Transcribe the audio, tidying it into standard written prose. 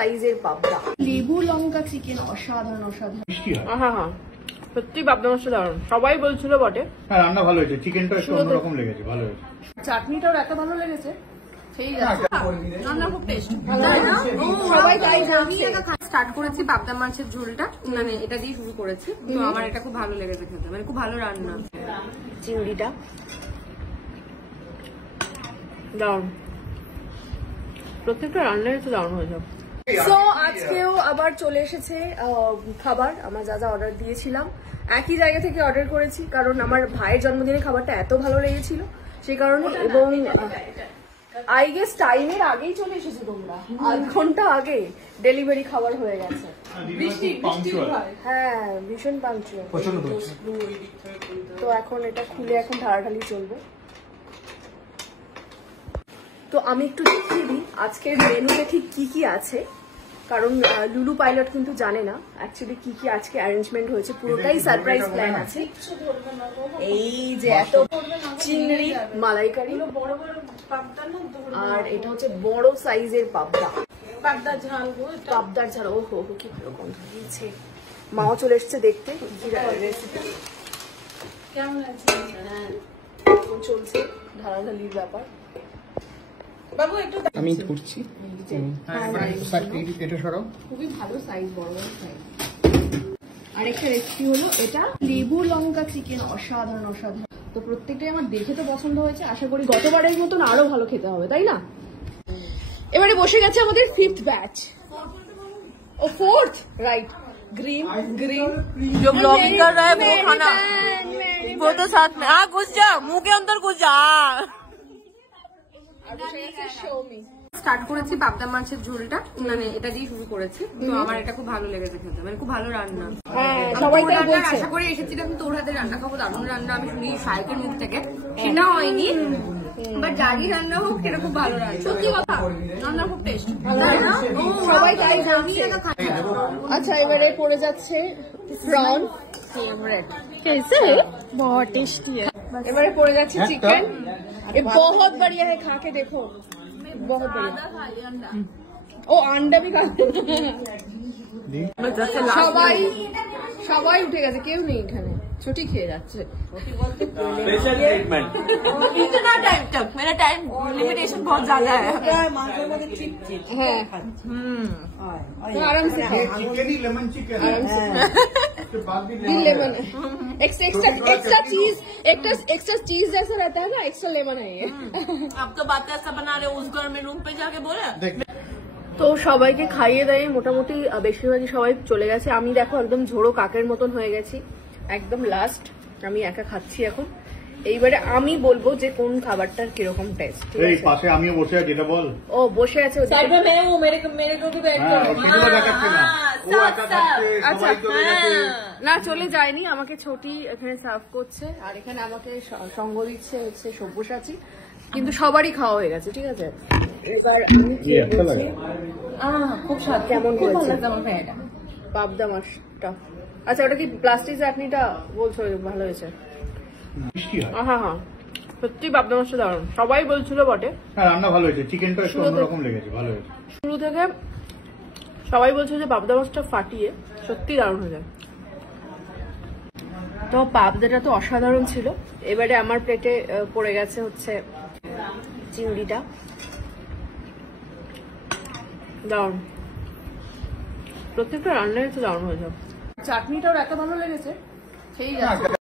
সাইজের পাবদা, লেবু লঙ্কা চিকেন, অসাধারণ অসাধারণ। হ্যাঁ হ্যাঁ, সত্যি পাবদা মাছটা দারুণ, সবাই বলছিল বটে। হ্যাঁ, রান্না ভালো হয়েছে, চিকেনটা একটু অন্যরকম লেগেছে, ভালো হয়েছে। চাটনিটাও এত ভালো লেগেছে, সেই রান্না খুব টেস্ট। সবাই তাই স্টার্ট করেছি পাবদা মাছের ঝোলটা, মানে এটা দিয়ে শুরু করেছি, তো আমার এটা খুব ভালো লেগেছে খেতে, মানে খুব ভালো রান্না। চিংড়িটা দারুণ, প্রত্যেকটা রান্নাই তো দারুণ হয়েছে। তো আজকেও আবার চলে এসেছে খাবার, আমরা যা যা অর্ডার দিয়েছিলাম একই জায়গা থেকে অর্ডার করেছি, কারণ আমার ভাইয়ের জন্মদিনের খাবারটা এত ভালো লেগেছিল সেই কারণে। এবং আই গেস টাইমের আগেই চলে এসেছো তোমরা, আধ ঘন্টা আগে ডেলিভারি খাবার হয়ে গেছে। হ্যাঁ, ভীষণ পাঞ্চুয়াল। তো এখন এটা খুলে এখন ঢালাঢালি চলবে। তো আমি একটু দেখিয়ে দিই আজকের মেনুতে ঠিক কি কি আছে, কারণ লুলু পাইলট কিন্তু জানে না অ্যাকচুয়ালি কি কি আজকে অ্যারেঞ্জমেন্ট হয়েছে, পুরোটাই সারপ্রাইজ প্ল্যান আছে। এই যে এত চিংড়ি মালাইকারি, আর এটা হচ্ছে বড় সাইজের পাবদা, পাবদার ঝাল, পাবদার ঝাল। ও হো কি ভালো গন্ধ দিয়েছে। মাও চলে এসছে দেখতে রেসিপি কেমন লাগছে। চলছে ঢালাঢালির ব্যাপার। বাবু একটু আমি ধরছি, এটা সরাও। খুবই ভালো সাইজ, বড় বড় সাইজ। আরেকটা রেসিপি হলো এটা লেবু লঙ্কা চিকেন, অসাধারণ অসাধারণ। তো প্রত্যেকটাই আমার দেখে তো পছন্দ হয়েছে, আশা করি গতবারের মতন আরো ভালো খেতে হবে, তাই না? এবারে বসে গেছে আমাদের 5th ব্যাচ, ও 4th, রাইট। ग्रीन ग्रीन जो ब्लॉगिंग कर रहा है वो खाना, वो तो साथ में। हाँ, घुस जा, मुंह के अंदर घुस जा। স্টার্ট করেছি পাবদা মাছের ঝোলটা, মানে এটা দিয়ে শুরু করেছি, তো আমার এটা খুব ভালো লেগেছে খেতে, মানে খুব ভালো রান্না। সবাই তাই বলছে। আশা করে এসেছিলাম তোর হাতে রান্না খাবো, দারুণ রান্না। আমি শুনি শায়কের মুখ থেকে, কিনা হয়নি, বাট যারই রান্না হোক এটা খুব ভালো রান্না। সত্যি কথা, রান্না খুব টেস্ট। সবাই তাই বলছে। আচ্ছা, এবারে পড়ে যাচ্ছে প্রন, फेवरेट कैसे है, बहुत टेस्टी है। এবারে পড়ে যাচ্ছে চিকেন, ये बहुत बढ़िया है, खा के देखो, बहुत बढ़िया। ও अंडा भी खा, সবাই সবাই উঠে গেছে, কেউ নেই এখানে, ছুটি খেয়ে যাচ্ছে। इतना टाइम तक मेरा टाइम लिमिटेशन बहुत ज्यादा है। হ্যাঁ, तो आराम से खाओ, चिकन ही लेमन चिकन, आराम से उसके बाद भी लेमन, एक्स्ट्रा चीज जैसा रहता है ना, एक्स्ट्रा लेमन है ये। आप तो बात ऐसा बना रहे हो, उस घर में रूम पे जाके बोले। তো সবাইকে খাইয়ে দেয় মোটামুটি, বেশিরভাগই সবাই চলে গেছে। আমি দেখো একদম ঝোড়ো কাকের মতন হয়ে গেছি, একদম লাস্ট আমি একা খাচ্ছি এখন। এইবারে আমি বলবো যে কোন খাবারটার কিরকম টেস্ট। এই পাশে আমিও বসে আছি, এটা বল। ও বসে আছে ওদিকে। साइड में मैं हूँ, मेरे को भी बैठ कर। আচ্ছা, না চলে যায়নি, আমাকে ছোটি এখানে সার্ভ করছে, আর এখানে আমাকে সঙ্গ দিচ্ছে হচ্ছে সব্যসাচী, কিন্তু সবারই খাওয়া হয়ে গেছে, ঠিক আছে। এবার আমি কি বলছি, খুব স্বাদ, কেমন হয়েছে আমার ভাইটা পাবদা মাছটা। আচ্ছা, ওটা কি প্লাস্টিক চাটনিটা বলছো ভালো হয়েছে? হ্যাঁ হ্যাঁ, সত্যি পাবদা মাছটা দারুণ, সবাই বলছিল বটে। হ্যাঁ, রান্না ভালো হয়েছে, চিকেনটা একটু অন্যরকম লেগেছে, ভালো হয়েছে। শুরু থেকে সবাই বলছে যে পাবদা মাছটা ফাটিয়ে সত্যি দারুণ হয়ে যায়। তো পাবদাটা তো অসাধারণ ছিল। এবারে আমার প্লেটে পড়ে গেছে হচ্ছে চিংড়িটা, দারুণ, প্রত্যেকটা রান্নাই তো দারুণ হয়ে যায়। চাটনিটাও এত ভালো লেগেছে, সেই